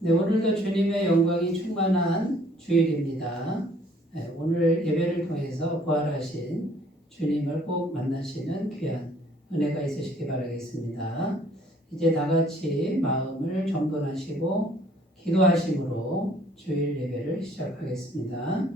네, 오늘도 주님의 영광이 충만한 주일입니다. 네, 오늘 예배를 통해서 부활하신 주님을 꼭 만나시는 귀한 은혜가 있으시기 바라겠습니다. 이제 다 같이 마음을 정돈하시고 기도하심으로 주일 예배를 시작하겠습니다.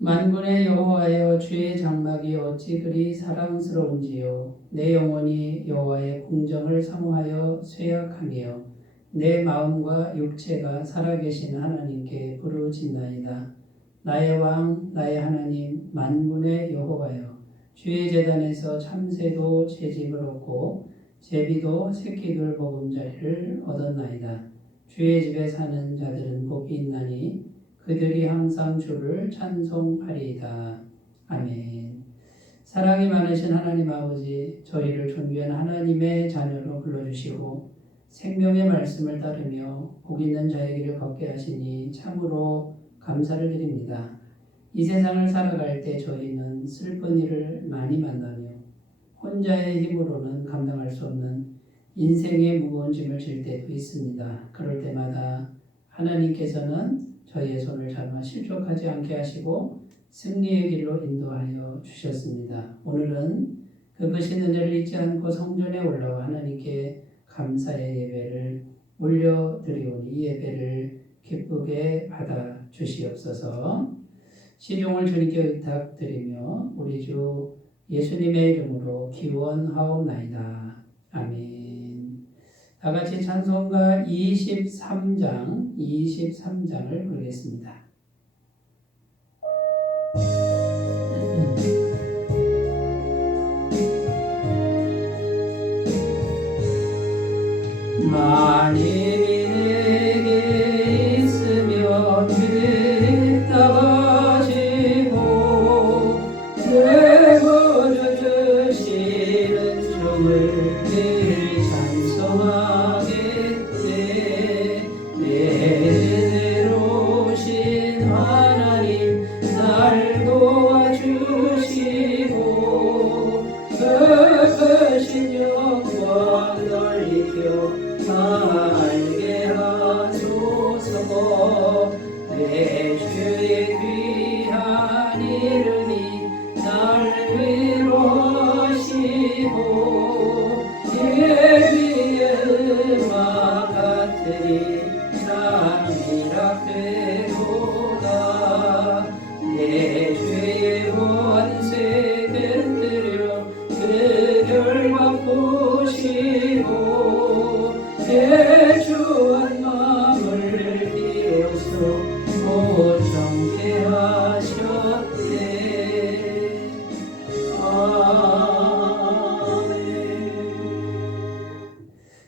만군의 여호와여, 주의 장막이 어찌 그리 사랑스러운지요. 내 영혼이 여호와의 궁정을 사모하여 쇠약하며 내 마음과 육체가 살아계신 하나님께 부르짖나이다. 나의 왕, 나의 하나님, 만군의 여호와여, 주의 제단에서 참새도 채집을 얻고 제비도 새끼들 보금자리를 얻었나이다. 주의 집에 사는 자들은 복이 있나니 그들이 항상 주를 찬송하리이다. 아멘. 사랑이 많으신 하나님 아버지, 저희를 존귀한 하나님의 자녀로 불러주시고 생명의 말씀을 따르며 복 있는 자의 길을 걷게 하시니 참으로 감사를 드립니다. 이 세상을 살아갈 때 저희는 슬픈 일을 많이 만나며 혼자의 힘으로는 감당할 수 없는 인생의 무거운 짐을 질 때도 있습니다. 그럴 때마다 하나님께서는 저희의 손을 잡아 실족하지 않게 하시고 승리의 길로 인도하여 주셨습니다. 오늘은 그 크신 은혜를 잊지 않고 성전에 올라와 하나님께 감사의 예배를 올려드리오니 이 예배를 기쁘게 받아 주시옵소서. 시종을 주님께 의탁드리며 우리 주 예수님의 이름으로 기원하옵나이다. 아멘. 다 같이 찬송가 23장을 부르겠습니다. 만일이 내게 있으면 기뻐하시고 내버려 주시는 주를 늘 찬송하겠네. 내 대로신 하나님 날 도와주시고 그 크신 영광 넓혀 알게 하소서. 내 주의 귀한 이름이 날 위로하시고 예비의 음악 같으니 잠이라 되도다. 내 죄의 원세 곁들여 그 결과 보시고 내 주한 마음을 비로소 고정케 하셨네. 아멘.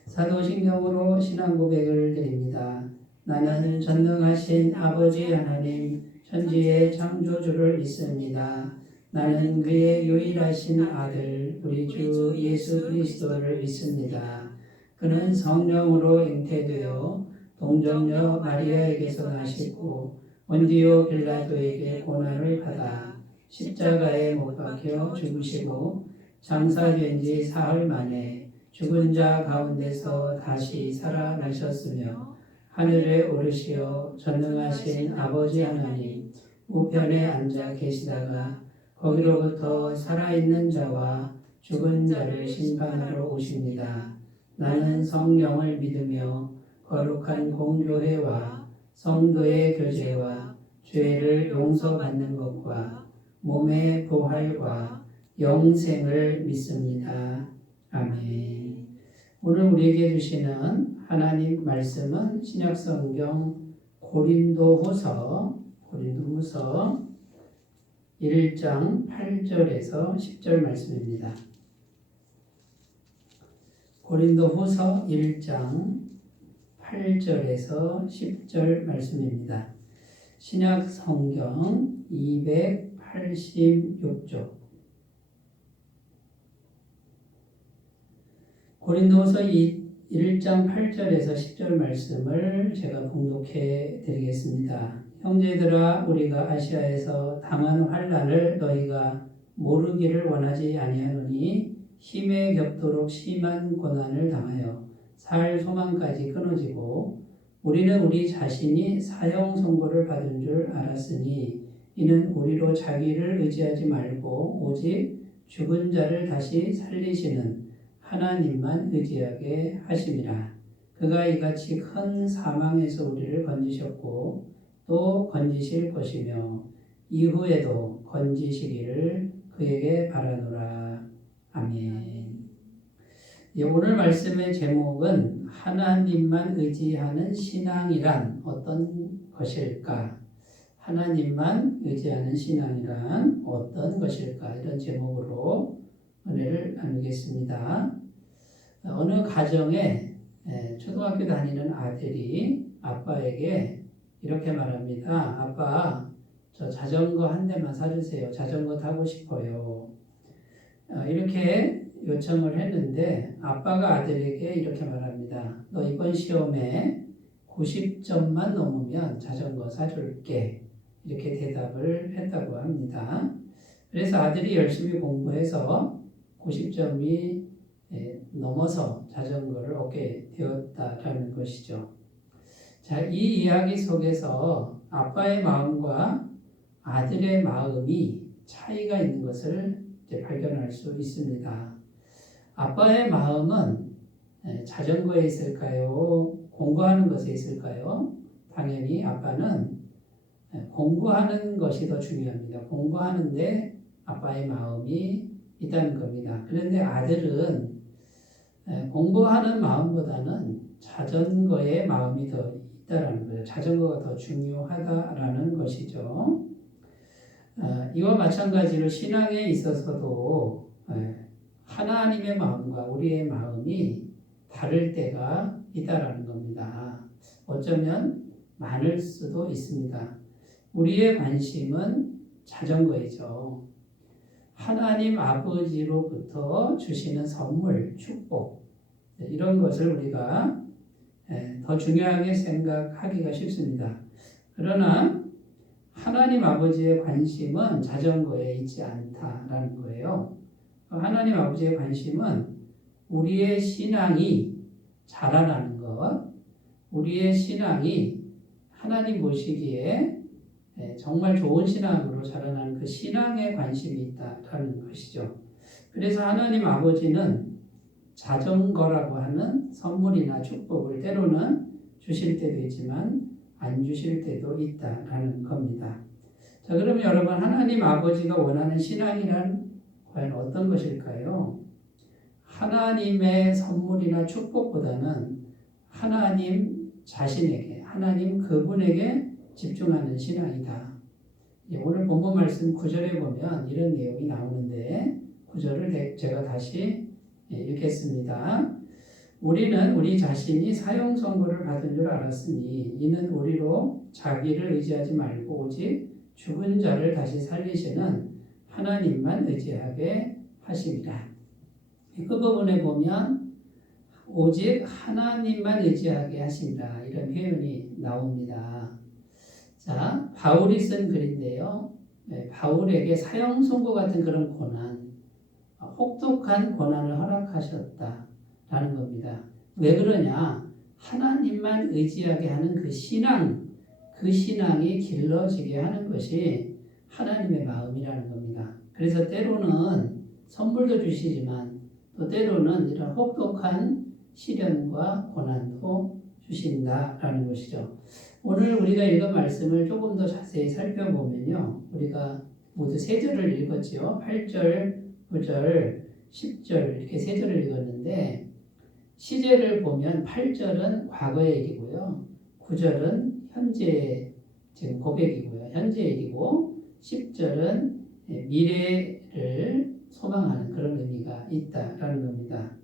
사도신경으로 신앙 고백을 드립니다. 나는 전능하신 아버지 하나님 천지의 창조주를 믿습니다. 나는 그의 유일하신 아들 우리 주 예수 그리스도를 믿습니다. 그는 성령으로 잉태되어 동정녀 마리아에게서 나시고 본디오 빌라도에게 고난을 받아 십자가에 못 박혀 죽으시고 장사된 지 사흘 만에 죽은 자 가운데서 다시 살아나셨으며 하늘에 오르시어 전능하신 아버지 하나님 우편에 앉아 계시다가 거기로부터 살아있는 자와 죽은 자를 심판하러 오십니다. 나는 성령을 믿으며 거룩한 공교회와 성도의 교제와 죄를 용서받는 것과 몸의 부활과 영생을 믿습니다. 아멘. 오늘 우리에게 주시는 하나님 말씀은 신약성경 고린도후서 1장 8절에서 10절 말씀입니다. 고린도후서 1장 8절에서 10절 말씀입니다. 신약 성경 286쪽 고린도후서 1장 8절에서 10절 말씀을 제가 봉독해 드리겠습니다. 형제들아 우리가 아시아에서 당한 환난을 너희가 모르기를 원하지 아니하노니 힘에 겹도록 심한 고난을 당하여 살 소망까지 끊어지고 우리는 우리 자신이 사형 선고를 받은 줄 알았으니 이는 우리로 자기를 의지하지 말고 오직 죽은 자를 다시 살리시는 하나님만 의지하게 하심이라. 그가 이같이 큰 사망에서 우리를 건지셨고 또 건지실 것이며 이후에도 건지시기를 그에게 바라노라. 아멘. 오늘 말씀의 제목은 하나님만 의지하는 신앙이란 어떤 것일까? 하나님만 의지하는 신앙이란 어떤 것일까? 이런 제목으로 은혜를 나누겠습니다. 어느 가정에 초등학교 다니는 아들이 아빠에게 이렇게 말합니다. 아빠, 저 자전거 한 대만 사주세요. 자전거 타고 싶어요. 이렇게 요청을 했는데 아빠가 아들에게 이렇게 말합니다. 너 이번 시험에 90점만 넘으면 자전거 사줄게. 이렇게 대답을 했다고 합니다. 그래서 아들이 열심히 공부해서 90점이 넘어서 자전거를 얻게 되었다라는 것이죠. 자, 이 이야기 속에서 아빠의 마음과 아들의 마음이 차이가 있는 것을 이제 발견할 수 있습니다. 아빠의 마음은 자전거에 있을까요? 공부하는 것에 있을까요? 당연히 아빠는 공부하는 것이 더 중요합니다. 공부하는데 아빠의 마음이 있다는 겁니다. 그런데 아들은 공부하는 마음보다는 자전거의 마음이 더 있다라는 거예요. 자전거가 더 중요하다라는 것이죠. 이와 마찬가지로 신앙에 있어서도 하나님의 마음과 우리의 마음이 다를 때가 있다라는 겁니다. 어쩌면 많을 수도 있습니다. 우리의 관심은 자전거이죠. 하나님 아버지로부터 주시는 선물, 축복 이런 것을 우리가 더 중요하게 생각하기가 쉽습니다. 그러나 하나님 아버지의 관심은 자전거에 있지 않다라는 거예요. 하나님 아버지의 관심은 우리의 신앙이 자라나는 것, 우리의 신앙이 하나님 보시기에 정말 좋은 신앙으로 자라나는 그 신앙에 관심이 있다라는 것이죠. 그래서 하나님 아버지는 자전거라고 하는 선물이나 축복을 때로는 주실 때도 있지만 안 주실 때도 있다라는 겁니다. 자, 그러면 여러분 하나님 아버지가 원하는 신앙이란 과연 어떤 것일까요? 하나님의 선물이나 축복보다는 하나님 자신에게, 하나님 그분에게 집중하는 신앙이다. 오늘 본문 말씀 9절에 보면 이런 내용이 나오는데 9절을 제가 다시 읽겠습니다. 우리는 우리 자신이 사형 선고를 받은 줄 알았으니 이는 우리로 자기를 의지하지 말고 오직 죽은 자를 다시 살리시는 하나님만 의지하게 하십니다. 그 부분에 보면 오직 하나님만 의지하게 하신다 이런 표현이 나옵니다. 자, 바울이 쓴 글인데요. 바울에게 사형 선고 같은 그런 고난, 혹독한 고난을 허락하셨다라는 겁니다. 왜 그러냐? 하나님만 의지하게 하는 그 신앙이 길러지게 하는 것이 하나님의 마음이라는 겁니다. 그래서 때로는 선물도 주시지만 또 때로는 이런 혹독한 시련과 고난도 주신다라는 것이죠. 오늘 우리가 읽은 말씀을 조금 더 자세히 살펴보면요. 우리가 모두 세 절을 읽었지요. 8절, 9절, 10절 이렇게 세 절을 읽었는데 시제를 보면 8절은 과거의 일이고요. 9절은 현재 지금 고백이고요. 현재 일이고 10절은 미래를 소망하는 그런 의미가 있다라는 겁니다.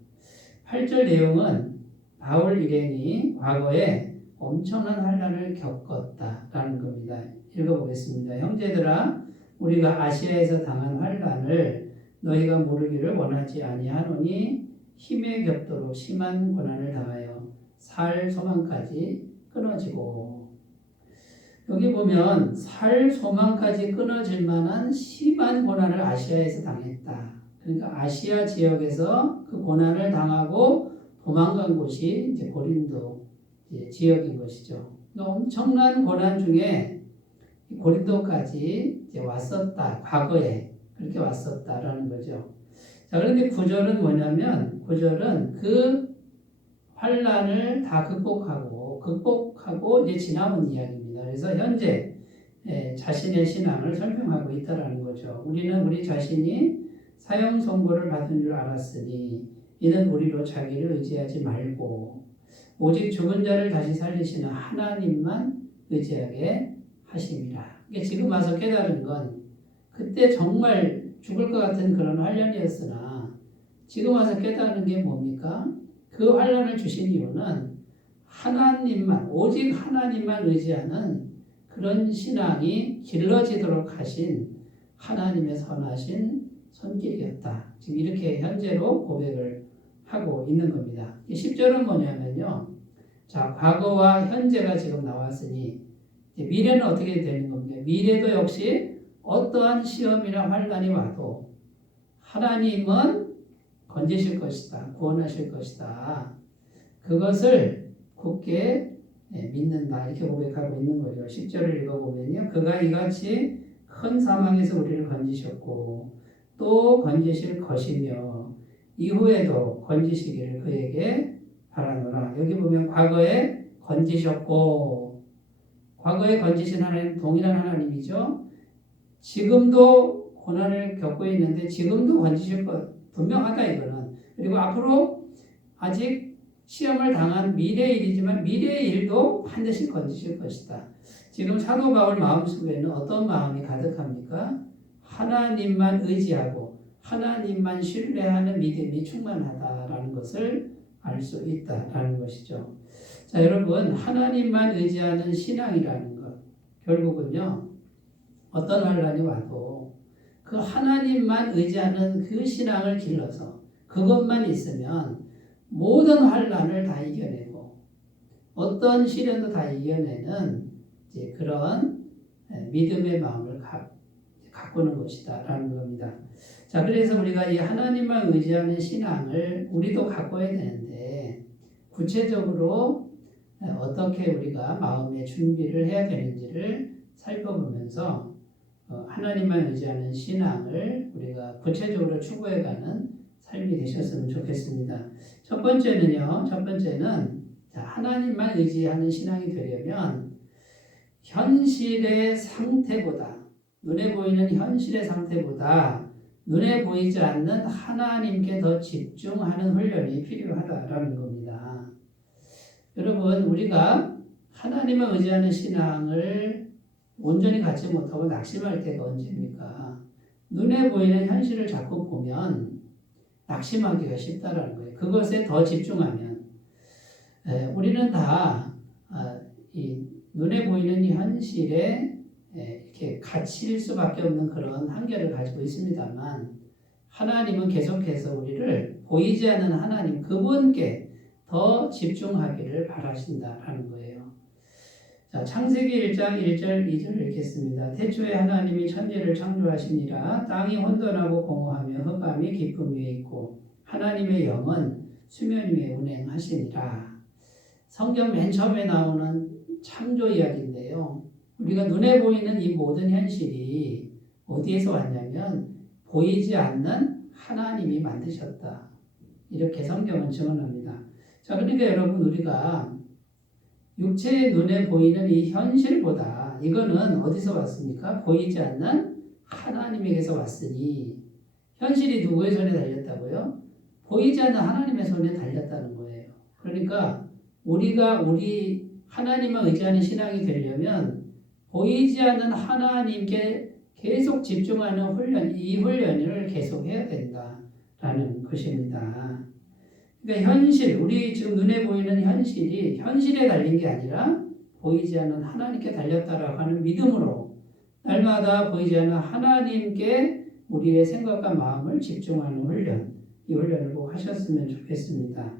8절 내용은 바울 일행이 과거에 엄청난 환난을 겪었다라는 겁니다. 읽어보겠습니다. 형제들아, 우리가 아시아에서 당한 환난을 너희가 모르기를 원하지 아니하노니 힘에 겹도록 심한 고난을 당하여 살 소망까지 끊어지고. 여기 보면 살 소망까지 끊어질 만한 심한 고난을 아시아에서 당했다. 그러니까 아시아 지역에서 그 고난을 당하고 도망간 곳이 이제 고린도 지역인 것이죠. 엄청난 고난 중에 고린도까지 이제 왔었다. 과거에 그렇게 왔었다라는 거죠. 자, 그런데 구절은 뭐냐면, 구절은 그 환난을 다 극복하고 이제 지나온 이야기입니다. 그래서 현재 자신의 신앙을 설명하고 있다라는 거죠. 우리는 우리 자신이 사형 선고를 받은 줄 알았으니 이는 우리로 자기를 의지하지 말고 오직 죽은 자를 다시 살리시는 하나님만 의지하게 하심이라. 이게 지금 와서 깨달은 건 그때 정말 죽을 것 같은 그런 환난이었으나 지금 와서 깨달은 게 뭡니까? 그 환난을 주신 이유는 하나님만, 오직 하나님만 의지하는 그런 신앙이 길러지도록 하신 하나님의 선하신 손길이었다. 지금 이렇게 현재로 고백을 하고 있는 겁니다. 10절은 뭐냐면요. 자, 과거와 현재가 지금 나왔으니 미래는 어떻게 되는 겁니까? 미래도 역시 어떠한 시험이나 환난이 와도 하나님은 건지실 것이다. 구원하실 것이다. 그것을 굳게 믿는다. 이렇게 고백하고 있는 거죠. 10절을 읽어보면요. 그가 이같이 큰 사망에서 우리를 건지셨고 또 건지실 것이며 이후에도 건지시기를 그에게 바라노라. 여기 보면 과거에 건지셨고 과거에 건지신 하나님 동일한 하나님이죠. 지금도 고난을 겪고 있는데 지금도 건지실 것 분명하다 이거는. 그리고 앞으로 아직 시험을 당한 미래의 일이지만 미래의 일도 반드시 건지실 것이다. 지금 사도 바울 마음속에는 어떤 마음이 가득합니까? 하나님만 의지하고 하나님만 신뢰하는 믿음이 충만하다라는 것을 알 수 있다라는 것이죠. 자, 여러분, 하나님만 의지하는 신앙이라는 것, 결국은요, 어떤 환난이 와도 그 하나님만 의지하는 그 신앙을 길러서 그것만 있으면 모든 환난을 다 이겨내고 어떤 시련도 다 이겨내는 이제 그런 믿음의 마음을 가꾸는 것이다라는 겁니다. 자, 그래서 우리가 이 하나님만 의지하는 신앙을 우리도 가꿔야 되는데 구체적으로 어떻게 우리가 마음의 준비를 해야 되는지를 살펴보면서 하나님만 의지하는 신앙을 우리가 구체적으로 추구해가는 삶이 되셨으면 좋겠습니다. 첫 번째는 하나님만 의지하는 신앙이 되려면 현실의 상태보다 눈에 보이는 현실의 상태보다 눈에 보이지 않는 하나님께 더 집중하는 훈련이 필요하다라는 겁니다. 여러분, 우리가 하나님을 의지하는 신앙을 온전히 갖지 못하고 낙심할 때가 언제입니까? 눈에 보이는 현실을 자꾸 보면 낙심하기가 쉽다라는 거예요. 그것에 더 집중하면 우리는 다 이 눈에 보이는 현실에 이렇게 갇힐 수밖에 없는 그런 한계를 가지고 있습니다만 하나님은 계속해서 우리를 보이지 않는 하나님 그분께 더 집중하기를 바라신다라는 거예요. 자, 창세기 1장 1절 2절 읽겠습니다. 태초에 하나님이 천지를 창조하시니라. 땅이 혼돈하고 공허하며 흑암이 깊음 위에 있고 하나님의 영은 수면 위에 운행하시니라. 성경 맨 처음에 나오는 창조 이야기인데요. 우리가 눈에 보이는 이 모든 현실이 어디에서 왔냐면 보이지 않는 하나님이 만드셨다. 이렇게 성경은 증언합니다. 자, 그러니까 여러분 우리가 육체의 눈에 보이는 이 현실보다 이거는 어디서 왔습니까? 보이지 않는 하나님에게서 왔으니 현실이 누구의 손에 달렸다고요? 보이지 않는 하나님의 손에 달렸다는 거예요. 그러니까 우리가 우리 하나님을 의지하는 신앙이 되려면 보이지 않는 하나님께 계속 집중하는 훈련, 이 훈련을 계속 해야 된다라는 것입니다. 그러니까 현실, 우리 지금 눈에 보이는 현실이 현실에 달린 게 아니라 보이지 않는 하나님께 달렸다라고 하는 믿음으로 날마다 보이지 않는 하나님께 우리의 생각과 마음을 집중하는 훈련, 이 훈련을 꼭 하셨으면 좋겠습니다.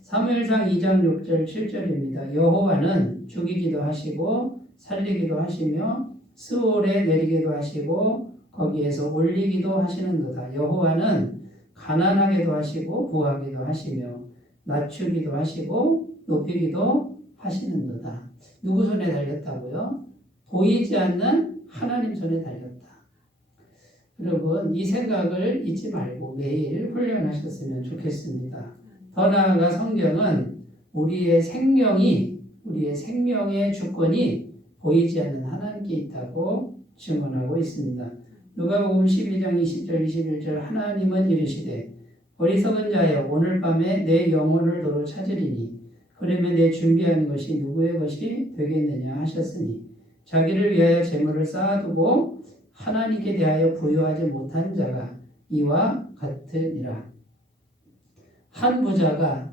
사무엘상 2장 6절 7절입니다. 여호와는 죽이기도 하시고 살리기도 하시며 스올에 내리기도 하시고 거기에서 올리기도 하시는도다. 여호와는 가난하게도 하시고 부하기도 하시며 낮추기도 하시고 높이기도 하시는도다. 누구 손에 달렸다고요? 보이지 않는 하나님 손에 달렸다. 여러분, 이 생각을 잊지 말고 매일 훈련하셨으면 좋겠습니다. 더 나아가 성경은 우리의 생명의 주권이 보이지 않는 하나님께 있다고 증언하고 있습니다. 누가복음 12장 20절 21절 하나님은 이르시되 어리석은 자여 오늘 밤에 내 영혼을 너로 찾으리니 그러면 내 준비하는 것이 누구의 것이 되겠느냐 하셨으니 자기를 위하여 재물을 쌓아두고 하나님께 대하여 부여하지 못한 자가 이와 같으니라. 한 부자가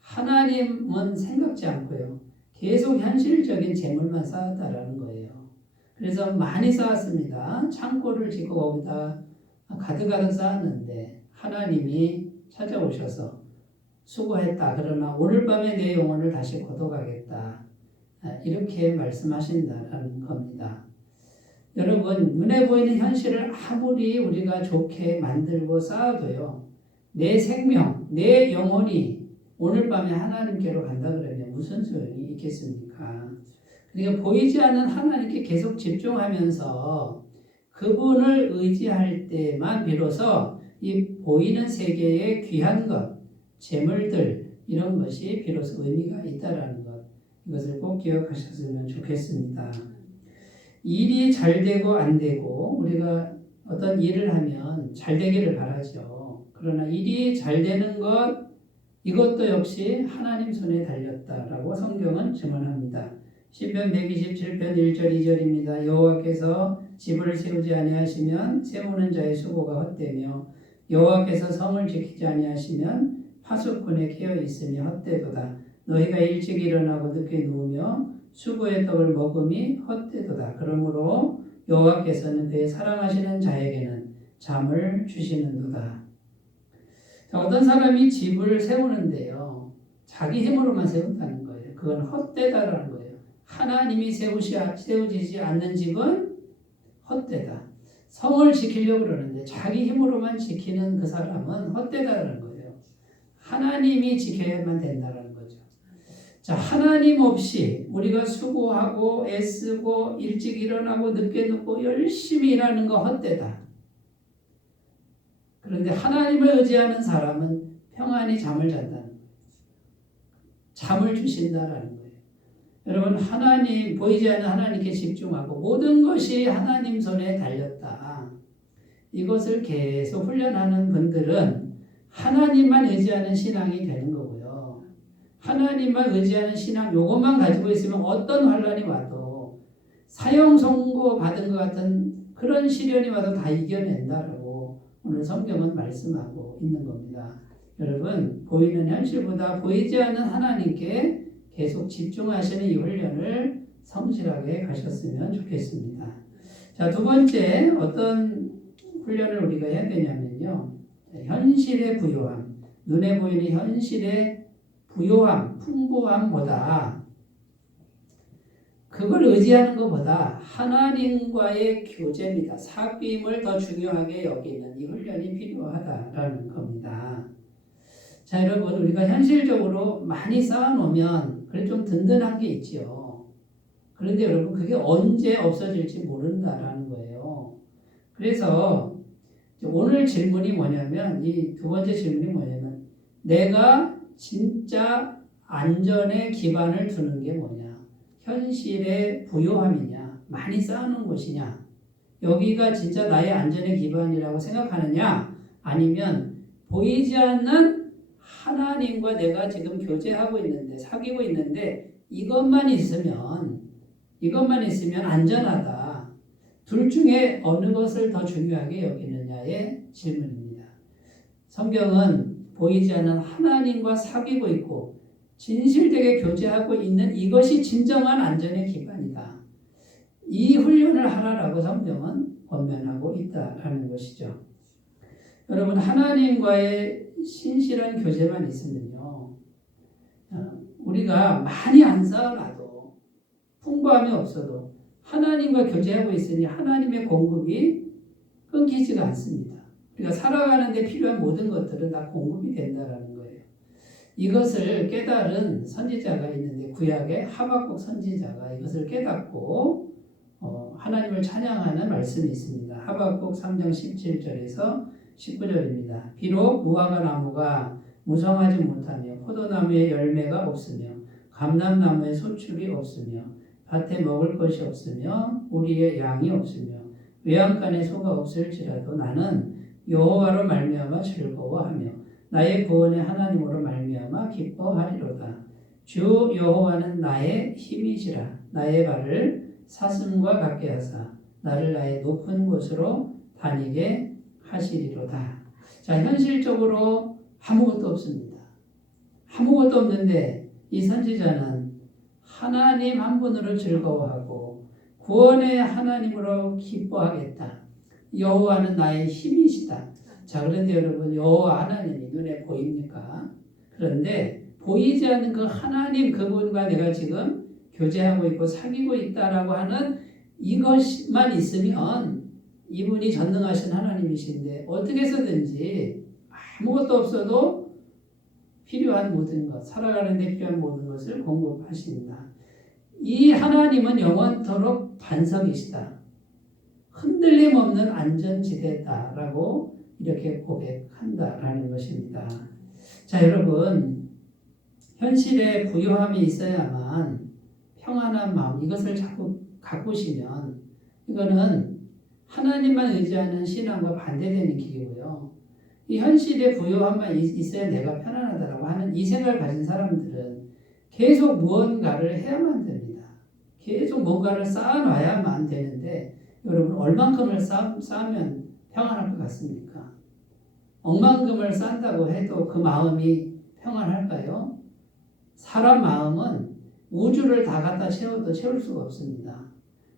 하나님은 생각지 않고요. 계속 현실적인 재물만 쌓았다라는 거예요. 그래서 많이 쌓았습니다. 창고를 짓고 거기다 가득가득 쌓았는데 하나님이 찾아오셔서 수고했다. 그러나 오늘 밤에 내 영혼을 다시 거둬가겠다. 이렇게 말씀하신다라는 겁니다. 여러분, 눈에 보이는 현실을 아무리 우리가 좋게 만들고 쌓아도요. 내 생명, 내 영혼이 오늘 밤에 하나님께로 간다 그러면 무슨 소용이 있겠습니까? 그러니까 보이지 않는 하나님께 계속 집중하면서 그분을 의지할 때만 비로소 이 보이는 세계의 귀한 것, 재물들 이런 것이 비로소 의미가 있다라는 것, 이것을 꼭 기억하셨으면 좋겠습니다. 일이 잘 되고 안 되고 우리가 어떤 일을 하면 잘 되기를 바라죠. 그러나 일이 잘 되는 것 이것도 역시 하나님 손에 달렸다라고 성경은 증언합니다. 시편 127편 1절 2절입니다. 여호와께서 집을 세우지 아니하시면 세우는 자의 수고가 헛되며 여호와께서 성을 지키지 아니하시면 파수꾼의 깨어 있으니 헛되도다. 너희가 일찍 일어나고 늦게 누우며 수고의 떡을 먹음이 헛되도다. 그러므로 여호와께서는 그의 사랑하시는 자에게는 잠을 주시는도다. 어떤 사람이 집을 세우는데요. 자기 힘으로만 세운다는 거예요. 그건 헛되다라는 거예요. 하나님이 세우지지 않는 집은 헛되다. 성을 지키려고 그러는데 자기 힘으로만 지키는 그 사람은 헛되다라는 거예요. 하나님이 지켜야만 된다라는 거죠. 자, 하나님 없이 우리가 수고하고 애쓰고 일찍 일어나고 늦게 눕고 열심히 일하는 거 헛되다. 그런데 하나님을 의지하는 사람은 평안히 잠을 잔다는 거예요. 잠을 주신다라는 거예요. 여러분, 하나님, 보이지 않는 하나님께 집중하고 모든 것이 하나님 손에 달렸다. 이것을 계속 훈련하는 분들은 하나님만 의지하는 신앙이 되는 거고요. 하나님만 의지하는 신앙, 요것만 가지고 있으면 어떤 환란이 와도 사형 선고 받은 것 같은 그런 시련이 와도 다 이겨낸다라고 오늘 성경은 말씀하고 있는 겁니다. 여러분, 보이는 현실보다 보이지 않는 하나님께 계속 집중하시는 이 훈련을 성실하게 가셨으면 좋겠습니다. 자, 두 번째 어떤 훈련을 우리가 해야 되냐면요. 현실의 부요함, 눈에 보이는 현실의 부요함, 풍부함보다 그걸 의지하는 것보다 하나님과의 교제입니다. 사귐을 더 중요하게 여기는 이 훈련이 필요하다라는 겁니다. 자, 여러분, 우리가 현실적으로 많이 쌓아놓으면 그래 좀 든든한 게 있지요. 그런데 여러분, 그게 언제 없어질지 모른다라는 거예요. 그래서 오늘 질문이 뭐냐면, 이 두 번째 질문이 뭐냐면, 내가 진짜 안전에 기반을 두는 게 뭐냐? 현실의 부요함이냐? 많이 쌓아놓은 곳이냐? 여기가 진짜 나의 안전의 기반이라고 생각하느냐? 아니면 보이지 않는 하나님과 내가 지금 교제하고 있는데, 사귀고 있는데 이것만 있으면 안전하다. 둘 중에 어느 것을 더 중요하게 여기느냐의 질문입니다. 성경은 보이지 않는 하나님과 사귀고 있고 진실되게 교제하고 있는 이것이 진정한 안전의 기반이다. 이 훈련을 하라라고 성경은 권면하고 있다라는 것이죠. 여러분, 하나님과의 신실한 교제만 있으면요, 우리가 많이 안 쌓아놔도 풍부함이 없어도 하나님과 교제하고 있으니 하나님의 공급이 끊기지가 않습니다. 우리가 살아가는 데 필요한 모든 것들은 다 공급이 된다라는 거예요. 이것을 깨달은 선지자가 있는데 구약의 하박국 선지자가 이것을 깨닫고 하나님을 찬양하는 말씀이 있습니다. 하박국 3장 17절에서 19절입니다. 비록 무화과 나무가 무성하지 못하며 포도나무에 열매가 없으며 감람나무에 소출이 없으며 밭에 먹을 것이 없으며 우리의 양이 없으며 외양간에 소가 없을지라도 나는 여호와로 말미암아 즐거워하며 나의 구원의 하나님으로 말미암아 기뻐하리로다. 주 여호와는 나의 힘이시라. 나의 발을 사슴과 같게 하사 나를 나의 높은 곳으로 다니게 하시리로다. 자, 현실적으로 아무것도 없습니다. 아무것도 없는데 이 선지자는 하나님 한 분으로 즐거워하고 구원의 하나님으로 기뻐하겠다. 여호와는 나의 힘이시다. 자, 그런데 여러분, 여호와 하나님이 눈에 보입니까? 그런데 보이지 않는 그 하나님 그분과 내가 지금 교제하고 있고 사귀고 있다라고 하는 이것만 있으면 이분이 전능하신 하나님이신데 어떻게 해서든지 아무것도 없어도 필요한 모든 것, 살아가는 데 필요한 모든 것을 공급하신다. 이 하나님은 영원토록 반석이시다. 흔들림 없는 안전지대다라고 이렇게 고백한다라는 것입니다. 자, 여러분, 현실에 부요함이 있어야만 평안한 마음, 이것을 자꾸 가꾸시면 이거는 하나님만 의지하는 신앙과 반대되는 길이고요. 이 현실에 부요함만 있어야 내가 편안하다라고 하는 이 생각을 가진 사람들은 계속 무언가를 해야만 됩니다. 계속 뭔가를 쌓아놔야만 되는데 여러분, 얼만큼을 쌓으면 평안할 것 같습니까? 억만금을 쌓는다고 해도 그 마음이 평안할까요? 사람 마음은 우주를 다 갖다 채워도 채울 수가 없습니다.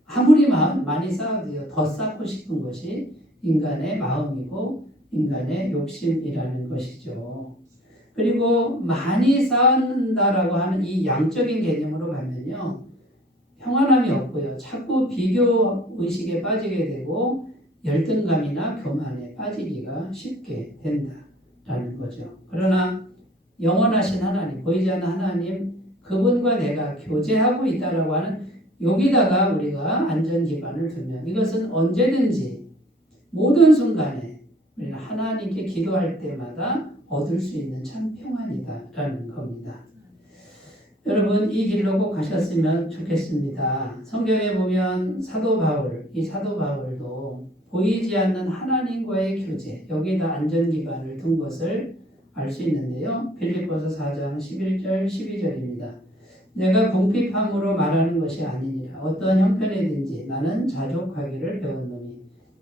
아무리 많이 쌓아도요, 더 쌓고 싶은 것이 인간의 마음이고 인간의 욕심이라는 것이죠. 그리고 많이 쌓는다라고 하는 이 양적인 개념으로 가면요, 평안함이 없고요, 자꾸 비교 의식에 빠지게 되고 열등감이나 교만에 빠지기가 쉽게 된다라는 거죠. 그러나 영원하신 하나님, 보이지 않는 하나님, 그분과 내가 교제하고 있다라고 하는 여기다가 우리가 안전 기반을 두면 이것은 언제든지 모든 순간에 우리는 하나님께 기도할 때마다 얻을 수 있는 참 평안이다라는 겁니다. 여러분, 이 길로 꼭 가셨으면 좋겠습니다. 성경에 보면 사도 바울, 이 사도 바울도 보이지 않는 하나님과의 교제, 여기에다 안전 기반을 둔 것을 알 수 있는데요. 빌립보서 4장 11절 12절입니다. 내가 궁핍함으로 말하는 것이 아니니라. 어떤 형편이든지 나는 자족하기를 배웠노니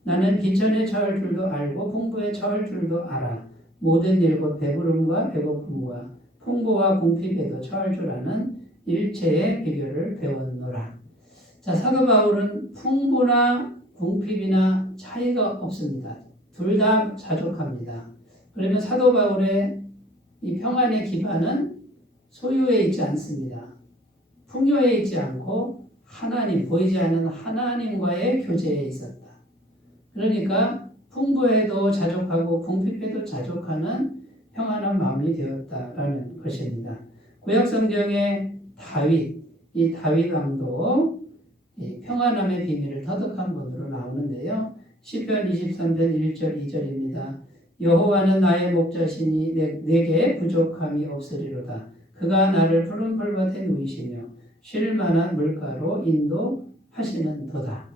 나는 비천에 처할 줄도 알고 풍부에 처할 줄도 알아. 모든 일 곧 배부름과 배고픔과 풍부와 궁핍에도 처할 줄 아는 일체의 비결을 배웠노라. 자, 사도 바울은 풍부나 궁핍이나 차이가 없습니다. 둘 다 자족합니다. 그러면 사도 바울의 이 평안의 기반은 소유에 있지 않습니다. 풍요에 있지 않고 하나님, 보이지 않는 하나님과의 교제에 있었다. 그러니까 풍부에도 자족하고 궁핍에도 자족하는 평안한 마음이 되었다라는 것입니다. 구약 성경의 다윗, 이 다윗 왕도 이 평안함의 비밀을 터득한 분으로 나오는데요. 시편 23편 1절 2절입니다. 여호와는 나의 목자시니 내게 부족함이 없으리로다. 그가 나를 푸른 풀밭에 누이시며 쉴 만한 물가로 인도하시는 도다.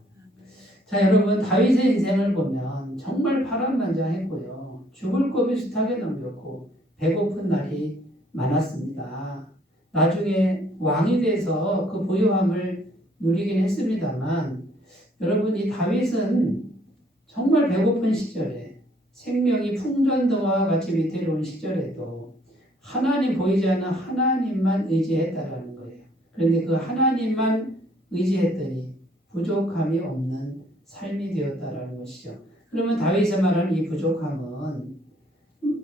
자, 여러분, 다윗의 인생을 보면 정말 파란만장했고요. 죽을 고비 숱하게 넘겼고 배고픈 날이 많았습니다. 나중에 왕이 돼서 그 부유함을 누리긴 했습니다만 여러분, 이 다윗은 정말 배고픈 시절에 생명이 풍전등화와 같이 위태로운 시절에도 하나님 보이지 않는 하나님만 의지했다라는 거예요. 그런데 그 하나님만 의지했더니 부족함이 없는 삶이 되었다라는 것이죠. 그러면 다윗이 말하는 이 부족함은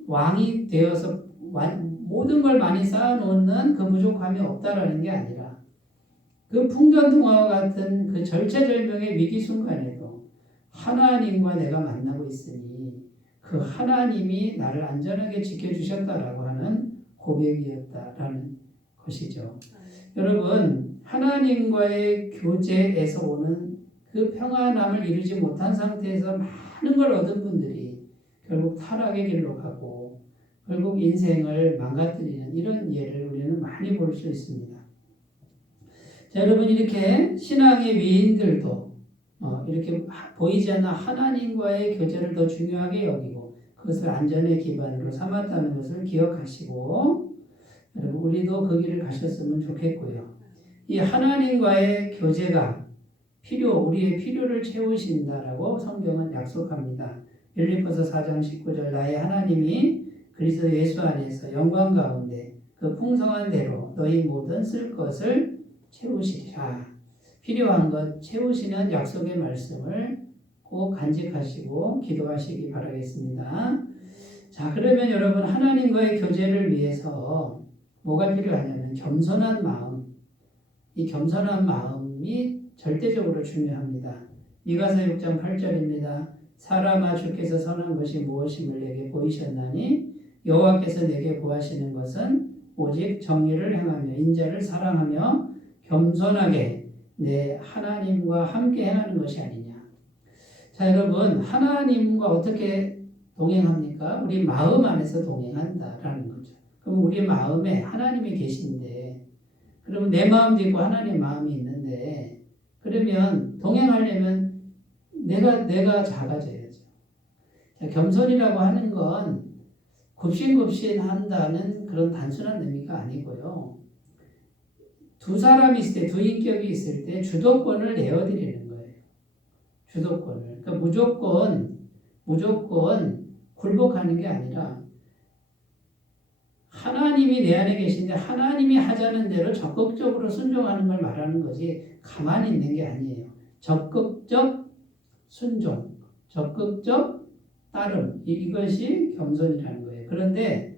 왕이 되어서 모든 걸 많이 쌓아놓는 그 부족함이 없다라는 게 아니라 그 풍전등화와 같은 그 절체절명의 위기 순간에도 하나님과 내가 만나고 있으니 그 하나님이 나를 안전하게 지켜주셨다라고 하는 고백이었다라는 것이죠. 여러분, 하나님과의 교제에서 오는 그 평안함을 이루지 못한 상태에서 많은 걸 얻은 분들이 결국 타락의 길로 가고 결국 인생을 망가뜨리는 이런 예를 우리는 많이 볼 수 있습니다. 자, 여러분, 이렇게 신앙의 위인들도 이렇게 보이지 않는 하나님과의 교제를 더 중요하게 여기고 그것을 안전의 기반으로 삼았다는 것을 기억하시고 여러분, 우리도 그 길을 가셨으면 좋겠고요. 이 하나님과의 교제가 우리의 필요를 채우신다라고 성경은 약속합니다. 빌립보서 4장 19절 나의 하나님이 그리스도 예수 안에서 영광 가운데 그 풍성한 대로 너희 모든 쓸 것을 채우시리라. 필요한 것 채우시는 약속의 말씀을 꼭 간직하시고 기도하시기 바라겠습니다. 자, 그러면 여러분 하나님과의 교제를 위해서 뭐가 필요하냐면 겸손한 마음. 이 겸손한 마음이 절대적으로 중요합니다. 미가서 6장 8절입니다. 사람아 주께서 선한 것이 무엇임을 내게 보이셨나니 여호와께서 내게 보하시는 것은 오직 정의를 행하며 인자를 사랑하며 겸손하게 내 하나님과 함께 행하는 것이 아니냐. 자, 여러분 하나님과 어떻게 동행합니까? 우리 마음 안에서 동행한다라는 거죠. 그럼 우리 마음에 하나님이 계신데 그러면 내 마음도 있고 하나님의 마음이 있는데 그러면 동행하려면 내가 작아져야죠. 자, 겸손이라고 하는 건 굽신굽신한다는 그런 단순한 의미가 아니고요. 두 사람이 있을 때, 두 인격이 있을 때 주도권을 내어드리는 거예요. 주도권을. 그러니까 무조건 굴복하는 게 아니라 하나님이 내 안에 계신데 하나님이 하자는 대로 적극적으로 순종하는 걸 말하는 거지 가만히 있는 게 아니에요. 적극적 순종, 적극적 따름, 이것이 겸손이라는 거예요. 그런데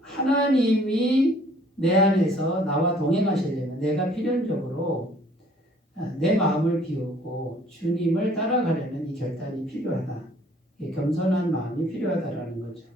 하나님이 내 안에서 나와 동행하시려면 내가 필연적으로 내 마음을 비우고 주님을 따라가려는 이 결단이 필요하다. 겸손한 마음이 필요하다라는 거죠.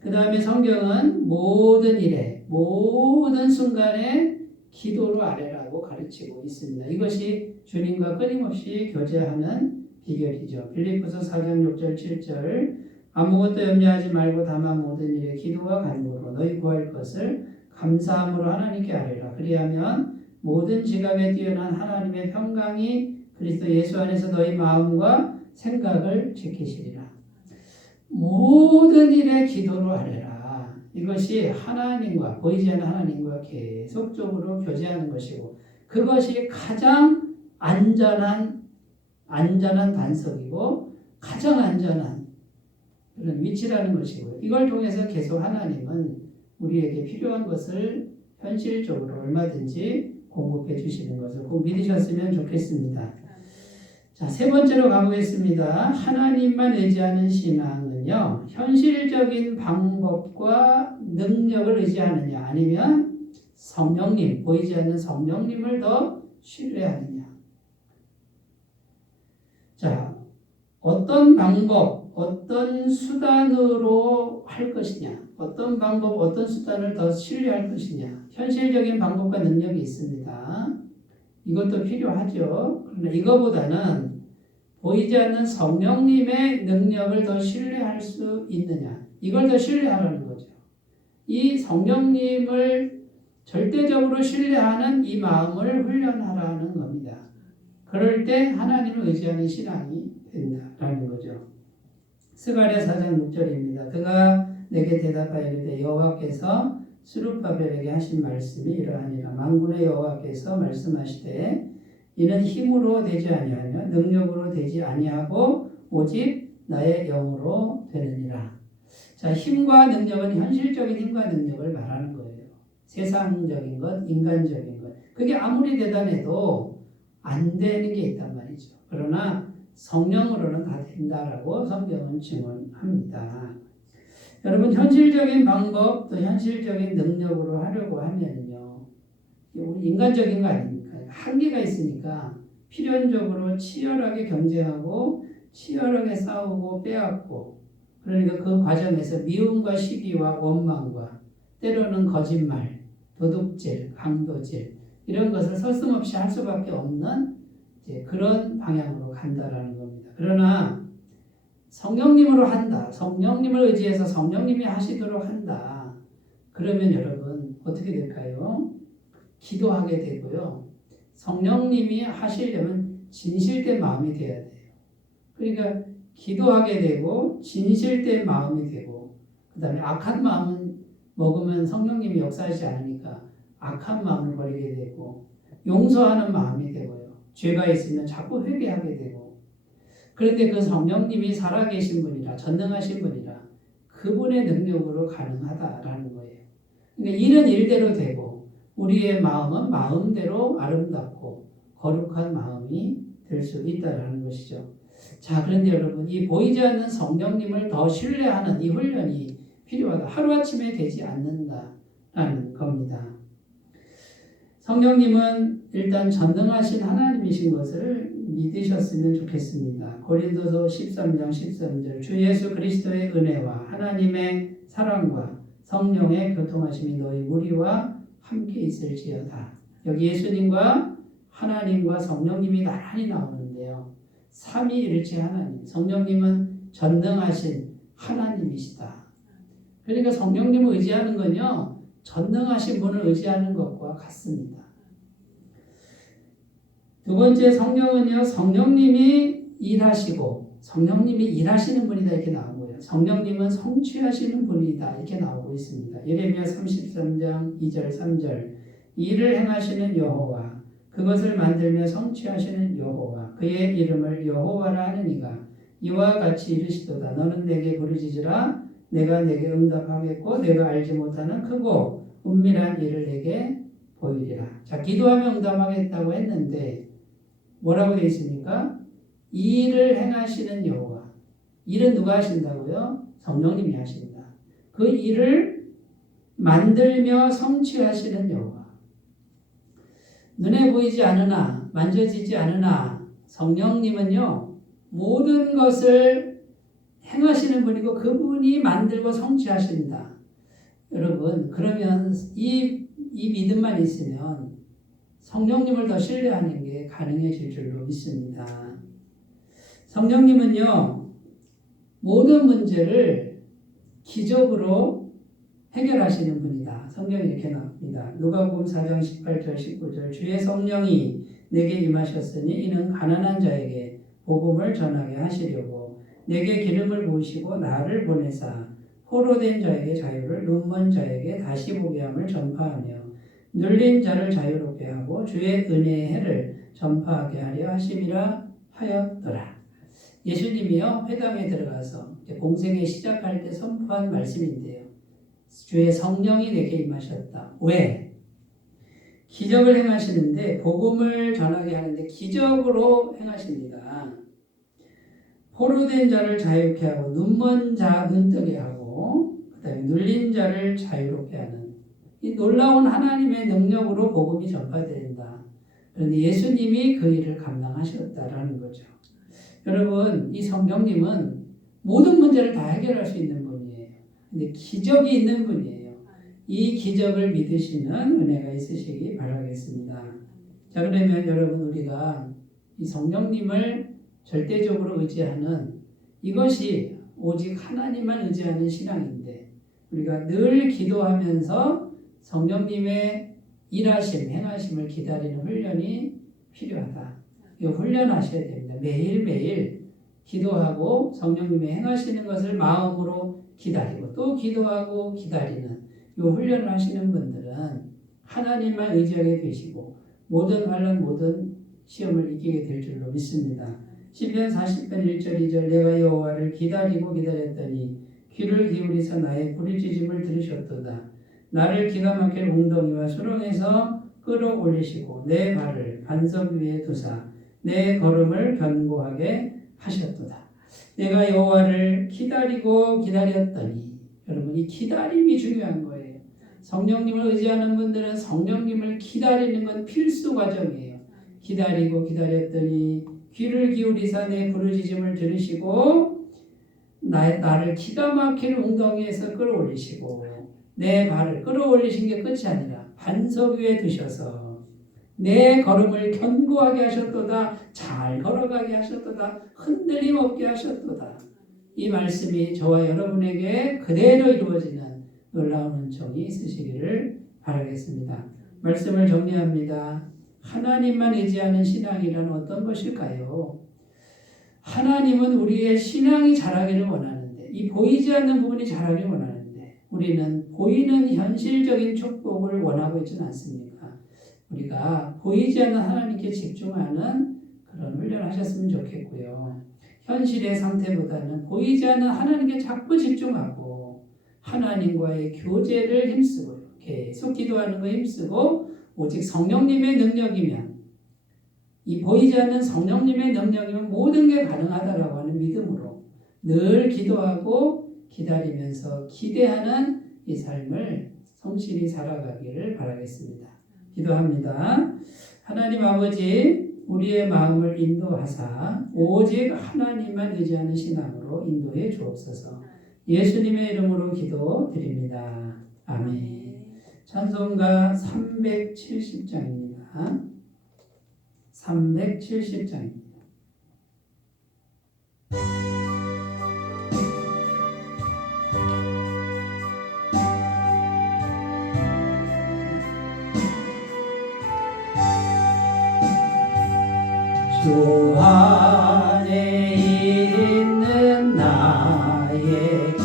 그 다음에 성경은 모든 일에, 모든 순간에 기도로 아뢰라고 가르치고 있습니다. 이것이 주님과 끊임없이 교제하는 비결이죠. 빌립보서 4장 6절 7절 아무것도 염려하지 말고 다만 모든 일에 기도와 간구로 너희 구할 것을 감사함으로 하나님께 아뢰라. 그리하면 모든 지각에 뛰어난 하나님의 평강이 그리스도 예수 안에서 너희 마음과 생각을 지키시리라. 모든 일에 기도로 아뢰라. 이것이 하나님과 보이지 않는 하나님과 계속적으로 교제하는 것이고 그것이 가장 안전한 반석이고 가장 안전한 그런 위치라는 것이고요. 이걸 통해서 계속 하나님은 우리에게 필요한 것을 현실적으로 얼마든지 공급해 주시는 것을 꼭 믿으셨으면 좋겠습니다. 자, 세 번째로 가보겠습니다. 하나님만 의지하는 신앙은요, 현실적인 방법과 능력을 의지하느냐, 아니면 성령님, 보이지 않는 성령님을 더 신뢰하느냐. 자, 어떤 방법, 어떤 수단으로 할 것이냐, 어떤 방법, 어떤 수단을 더 신뢰할 것이냐, 현실적인 방법과 능력이 있습니다. 이것도 필요하죠. 그러나 이거보다는 보이지 않는 성령님의 능력을 더 신뢰할 수 있느냐, 이걸 더 신뢰하라는 거죠. 이 성령님을 절대적으로 신뢰하는 이 마음을 훈련하라는 겁니다. 그럴 때 하나님을 의지하는 신앙이 된다라는 거죠. 스가랴 4장 6절입니다. 그가 내게 대답하이르되 여호와께서 스룹바벨에게 하신 말씀이 이러하니라. 만군의 여호와께서 말씀하시되 이는 힘으로 되지 아니하며 능력으로 되지 아니하고 오직 나의 영으로 되느니라. 자, 힘과 능력은 현실적인 힘과 능력을 말하는 거예요. 세상적인 것, 인간적인 것. 그게 아무리 대단해도 안 되는 게 있단 말이죠. 그러나 성령으로는 다 된다라고 성경은 증언합니다. 여러분, 현실적인 방법 또 현실적인 능력으로 하려고 하면요, 우리 인간적인 거 아닙니까? 한계가 있으니까 필연적으로 치열하게 경쟁하고 치열하게 싸우고 빼앗고, 그러니까 그 과정에서 미움과 시기와 원망과 때로는 거짓말, 도둑질, 강도질 이런 것을 서슴없이 할 수밖에 없는 이제 그런 방향으로 간다라는 겁니다. 그러나 성령님으로 한다. 성령님을 의지해서 성령님이 하시도록 한다. 그러면 여러분 어떻게 될까요? 기도하게 되고요. 성령님이 하시려면 진실된 마음이 되어야 돼요. 그러니까 기도하게 되고 진실된 마음이 되고, 그 다음에 악한 마음은 먹으면 성령님이 역사하지 않으니까 악한 마음을 버리게 되고, 용서하는 마음이 되고요. 죄가 있으면 자꾸 회개하게 되고, 그런데 그 성령님이 살아계신 분이라, 전능하신 분이라 그분의 능력으로 가능하다라는 거예요. 그러니까 일은 일대로 되고 우리의 마음은 마음대로 아름답고 거룩한 마음이 될 수 있다라는 것이죠. 자, 그런데 여러분, 이 보이지 않는 성령님을 더 신뢰하는 이 훈련이 필요하다. 하루아침에 되지 않는다라는 겁니다. 성령님은 일단 전능하신 하나님이신 것을 믿으셨으면 좋겠습니다. 고린도서 13장 13절, 주 예수 그리스도의 은혜와 하나님의 사랑과 성령의 교통하심이 너희 무리와 함께 있을지어다. 여기 예수님과 하나님과 성령님이 나란히 나오는데요. 삼위일체 하나님, 성령님은 전능하신 하나님이시다. 그러니까 성령님을 의지하는 건요, 전능하신 분을 의지하는 것과 같습니다. 두 번째, 성령은요, 성령님이 일하시고 성령님이 일하시는 분이다 이렇게 나오고요. 성령님은 성취하시는 분이다 이렇게 나오고 있습니다. 예레미야 33장 2절 3절, 일을 행하시는 여호와, 그것을 만들며 성취하시는 여호와, 그의 이름을 여호와라 하느니가 이와 같이 이르시도다. 너는 내게 부르짖으라. 내가 내게 응답하겠고 내가 알지 못하는 크고 은밀한 일을 내게 보이리라. 자, 기도하면 응답하겠다고 했는데 뭐라고 되어 있습니까? 일을 행하시는 여호와. 일은 누가 하신다고요? 성령님이 하신다. 그 일을 만들며 성취하시는 여호와. 눈에 보이지 않으나 만져지지 않으나 성령님은요, 모든 것을 행하시는 분이고 그분이 만들고 성취하신다. 여러분, 그러면 이 믿음만 있으면 성령님을 더 신뢰하는 게 가능해질 줄로 믿습니다. 성령님은요, 모든 문제를 기적으로 해결하시는 분이다. 성경이 이렇게 나옵니다. 누가복음 4장 18절 19절, 주의 성령이 내게 임하셨으니 이는 가난한 자에게 복음을 전하게 하시려고 내게 기름을 부으시고 나를 보내사 포로된 자에게 자유를, 눈먼 자에게 다시 보게 함을 전파하며 눌린 자를 자유롭게 하고 주의 은혜의 해를 전파하게 하려 하심이라 하였더라. 예수님이요, 회당에 들어가서 공생애 시작할 때 선포한 말씀인데요. 주의 성령이 내게 임하셨다. 왜? 기적을 행하시는데, 복음을 전하게 하는데 기적으로 행하십니다. 포로된 자를 자유케 하고 눈먼 자 눈뜨게 하고 그다음에 눌린 자를 자유롭게 하는 이 놀라운 하나님의 능력으로 복음이 전파된다. 그런데 예수님이 그 일을 감당하셨다라는 거죠. 여러분, 이 성령님은 모든 문제를 다 해결할 수 있는 분이에요. 근데 기적이 있는 분이에요. 이 기적을 믿으시는 은혜가 있으시기 바라겠습니다. 자, 그러면 여러분, 우리가 이 성령님을 절대적으로 의지하는 이것이 오직 하나님만 의지하는 신앙인데, 우리가 늘 기도하면서 성령님의 일하심, 행하심을 기다리는 훈련이 필요하다. 이 훈련하셔야 됩니다. 매일매일 기도하고 성령님의 행하시는 것을 마음으로 기다리고 또 기도하고 기다리는 이 훈련을 하시는 분들은 하나님만 의지하게 되시고 모든 환난, 모든 시험을 이기게 될 줄로 믿습니다. 시편 40편 1절 2절 내가 여호와를 기다리고 기다렸더니 귀를 기울이사 나의 부르짖음을 들으셨도다. 나를 기가 막힐 웅덩이와 수렁에서 끌어올리시고 내 발을 반석 위에 두사 내 걸음을 견고하게 하셨도다. 내가 여호와를 기다리고 기다렸더니, 여러분 이 기다림이 중요한 거예요. 성령님을 의지하는 분들은 성령님을 기다리는 건 필수 과정이에요. 기다리고 기다렸더니 귀를 기울이사 내 부르짖음을 들으시고 나를 기가 막힐 웅덩이에서 끌어올리시고 내 발을 끌어올리신 게 끝이 아니라 반석 위에 두셔서 내 걸음을 견고하게 하셨도다. 잘 걸어가게 하셨도다. 흔들림 없게 하셨도다. 이 말씀이 저와 여러분에게 그대로 이루어지는 놀라운 은총이 있으시기를 바라겠습니다. 말씀을 정리합니다. 하나님만 의지하는 신앙이란 어떤 것일까요? 하나님은 우리의 신앙이 자라기를 원하는데, 이 보이지 않는 부분이 자라기를 원하는데 우리는 보이는 현실적인 축복을 원하고 있지는 않습니까? 우리가 보이지 않는 하나님께 집중하는 그런 훈련을 하셨으면 좋겠고요. 현실의 상태보다는 보이지 않는 하나님께 자꾸 집중하고 하나님과의 교제를 힘쓰고 계속 기도하는 거 힘쓰고 오직 성령님의 능력이면, 이 보이지 않는 성령님의 능력이면 모든 게 가능하다라고 하는 믿음으로 늘 기도하고 기다리면서 기대하는 이 삶을 성실히 살아가기를 바라겠습니다. 기도합니다. 하나님 아버지, 우리의 마음을 인도하사 오직 하나님만 의지하는 신앙으로 인도해 주옵소서. 예수님의 이름으로 기도드립니다. 아멘. 찬송가 370장입니다. 370장입니다. 주 안에 있는 나에게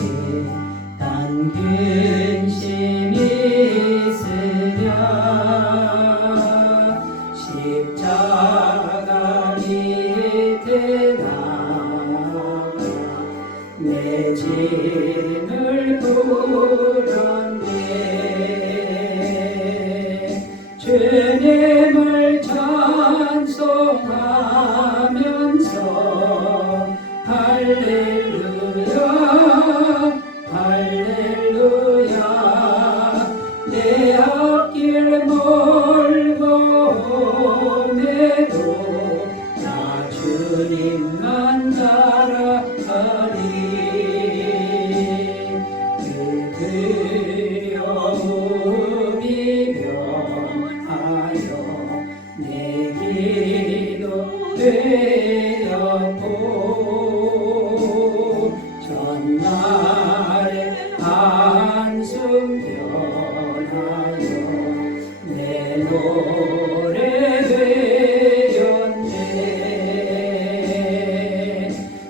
단 근심이 있으랴 십자가 밑에 나가 내 짐을 풀었네. 주님을 찬송하면서 할렐루야 할렐루야 내 앞길 멀고 험해도 나 주님만 따라가리. 그 두려움이 변하여 내 기도 되었고 전날의 한숨 변하여 내 노래 되었네.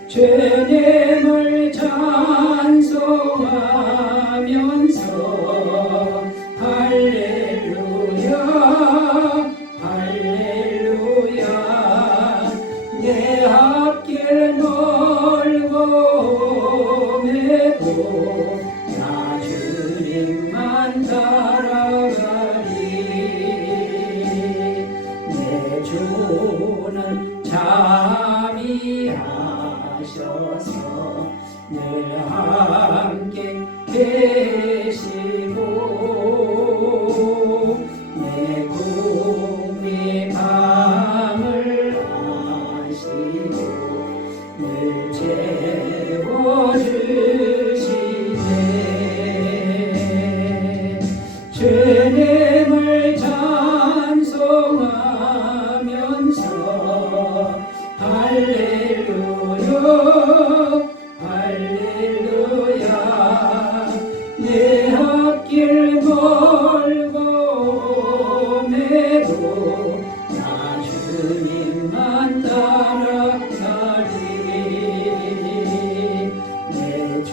주님을 찬송하면서 할렐루야 할렐루야 내 앞길 멀고 험해도 나 주님만 따라가리. 내 주는 잠이 하셔서 늘 함께 계시고 내 궁리 밤을 아시고 늘 채워주시네. 주님을 찬송하면서 할렐루야 할렐루야 내 앞길 멀고 험해도 나 주님만 따라가리. 내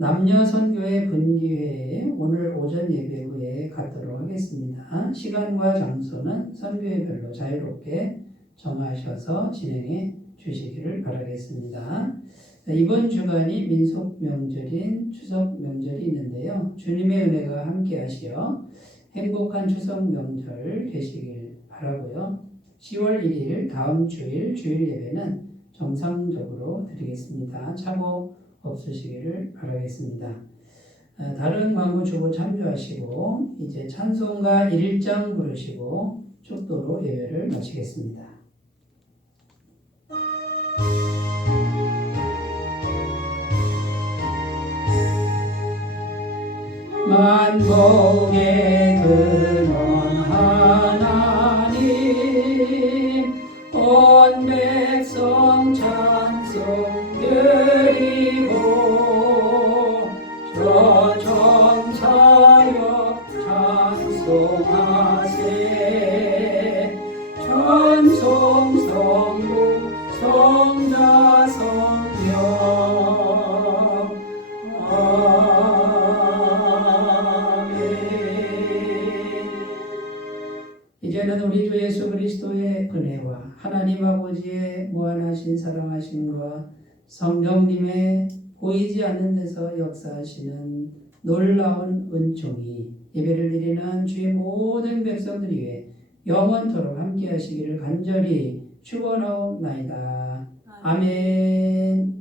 남녀 선교회 분기회에 오늘 오전 예배 후에 갖도록 하겠습니다. 시간과 장소는 선교회별로 자유롭게 정하셔서 진행해 주시기를 바라겠습니다. 이번 주간이 민속 명절인 추석 명절이 있는데요. 주님의 은혜가 함께 하시어 행복한 추석 명절 되시길 바라고요. 10월 1일 다음 주일 주일 예배는 정상적으로 드리겠습니다. 착오 없으시기를 바라겠습니다. 다른 광고 주보 참조하시고 이제 찬송가 1장 부르시고 축도로 예배를 마치겠습니다. 만복의 근원 하나님 온 백성 찬송 드리고 저 천사여 찬송하세 찬송 성부 성자 성령 이제는 우리 주 예수 그리스도의 은혜와 하나님 아버지의 무한하신 사랑하심과 성령님의 보이지 않는 데서 역사하시는 놀라운 은총이 예배를 드리는 주의 모든 백성들 위해 영원토록 함께 하시기를 간절히 축원하옵나이다. 아멘.